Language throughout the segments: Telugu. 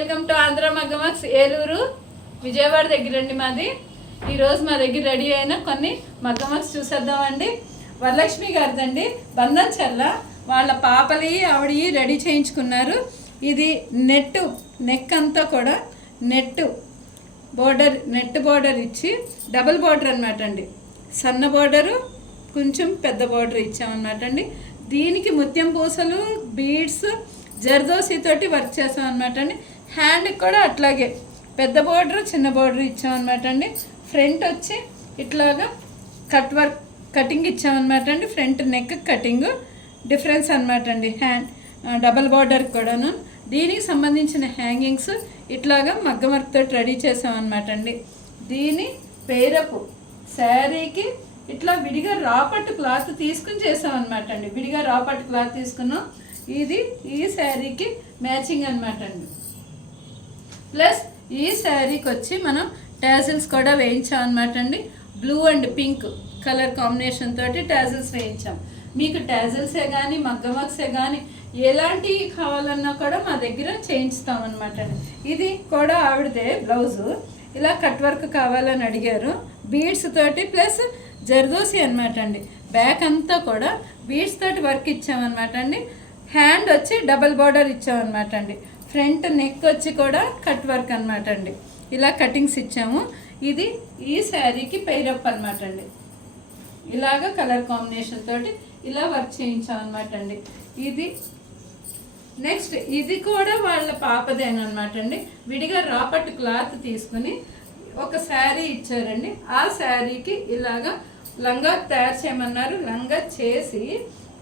వెల్కమ్ టు ఆంధ్ర మగ్గమక్స్ ఏలూరు విజయవాడ దగ్గరండి మాది. ఈరోజు మా దగ్గర రెడీ అయిన కొన్ని మగ్గమక్స్ చూసేద్దామండి. వరలక్ష్మి గారిదండి, బంధన్ చల్ల. వాళ్ళ పాపలి ఆవిడ రెడీ చేయించుకున్నారు. ఇది నెక్ అంతా కూడా నెట్ బోర్డర్ ఇచ్చి డబుల్ బోర్డర్ అనమాట అండి. సన్న బోర్డరు కొంచెం పెద్ద బోర్డర్ ఇచ్చామన్నమాట అండి. దీనికి ముత్యం పూసలు బీడ్స్ జర్దోసి తోటి వర్క్ చేసాం అనమాట అండి. హ్యాండ్కి కూడా అట్లాగే పెద్ద బోర్డర్ చిన్న బోర్డర్ ఇచ్చామన్నమాట అండి. ఫ్రంట్ వచ్చి ఇట్లాగా కటింగ్ ఇచ్చామన్నమాట అండి. ఫ్రంట్ నెక్ కటింగ్ డిఫరెన్స్ అనమాట అండి. హ్యాండ్ డబల్ బోర్డర్ కూడాను. దీనికి సంబంధించిన హ్యాంగింగ్స్ ఇట్లాగా మగ్గం వర్క్ తోటి రెడీ చేసామన్నమాట అండి. దీని పేరపు శారీకి ఇట్లా విడిగా రాపట్టు క్లాత్ తీసుకుని చేసామన్నమాట అండి. విడిగా రాపట్టు క్లాత్ తీసుకున్నాం. ఇది ఈ శారీకి మ్యాచింగ్ అనమాట అండి. ప్లస్ ఈ శారీకి వచ్చి మనం టాజిల్స్ కూడా వేయించాం అనమాట అండి. Blue and pink colour combination తోటి టాజిల్స్ వేయించాం. మీకు టాజిల్సే కానీ మగ్గం వర్క్సే కానీ ఎలాంటివి కావాలన్నా కూడా మా దగ్గర చేయించుతాం అనమాట అండి. ఇది కూడా ఆవిడదే బ్లౌజు. ఇలా కట్ వర్క్ కావాలని అడిగారు. బీడ్స్ తోటి ప్లస్ జర్దోసి అనమాట అండి. బ్యాక్ అంతా కూడా బీడ్స్ తోటి వర్క్ ఇచ్చామన్నమాట అండి. హ్యాండ్ వచ్చి డబల్ బార్డర్ ఇచ్చామన్నమాట అండి. ఫ్రంట్ నెక్ వచ్చి కూడా కట్ వర్క్ అనమాట అండి. ఇలా కటింగ్స్ ఇచ్చాము. ఇది ఈ శారీకి పైరప్ అనమాట అండి. ఇలాగ కలర్ కాంబినేషన్ తోటి ఇలా వర్క్ చేయించామన్నమాట అండి. ఇది నెక్స్ట్ ఇది కూడా వాళ్ళ పాపదేనమాట అండి. విడిగా రాపట్టు క్లాత్ తీసుకుని ఒక శారీ ఇచ్చారండి. ఆ శారీకి ఇలాగా లంగా తయారు చేయమన్నారు. లంగా చేసి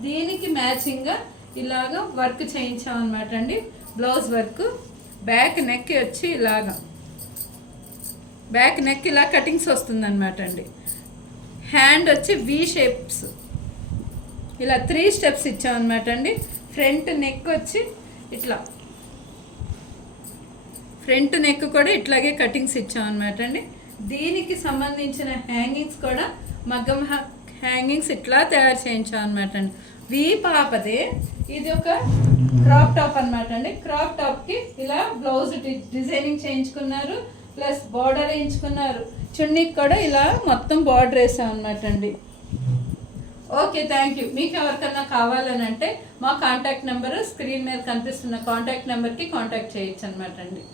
దీనికి మ్యాచింగ్గా ఇలాగా వర్క్ చేయించామన్నమాట అండి. బ్లౌజ్ వర్క్ బ్యాక్ నెక్ వచ్చి ఇలాగా బ్యాక్ నెక్ ఇలా కటింగ్స్ వస్తుందన్నమాట అండి. హ్యాండ్ వచ్చి వి షేప్స్ ఇలా 3 స్టెప్స్ ఇచ్చామన్నమాట అండి. ఫ్రంట్ నెక్ వచ్చి ఇట్లా ఫ్రంట్ నెక్ కూడా ఇట్లాగే కటింగ్స్ ఇచ్చామన్నమాట అండి. దీనికి సంబంధించిన హ్యాంగింగ్స్ కూడా మగ్గం హ్యాంగింగ్స్ ఇట్లా తయారు చేయించామన్నమాట అండి. వీ పాపదే ఇది ఒక క్రాప్ టాప్ అనమాట అండి. క్రాప్ టాప్కి ఇలా బ్లౌజ్ డిజైనింగ్ చేయించుకున్నారు. ప్లస్ బార్డర్ వేయించుకున్నారు. చున్నీకి కూడా ఇలా మొత్తం బార్డర్ వేసాం అనమాట అండి. Okay, thank you. మీకు ఎవరికన్నా కావాలని అంటే మా కాంటాక్ట్ నెంబర్ స్క్రీన్ మీద కనిపిస్తున్న కాంటాక్ట్ నెంబర్కి కాంటాక్ట్ చేయొచ్చు అనమాట అండి.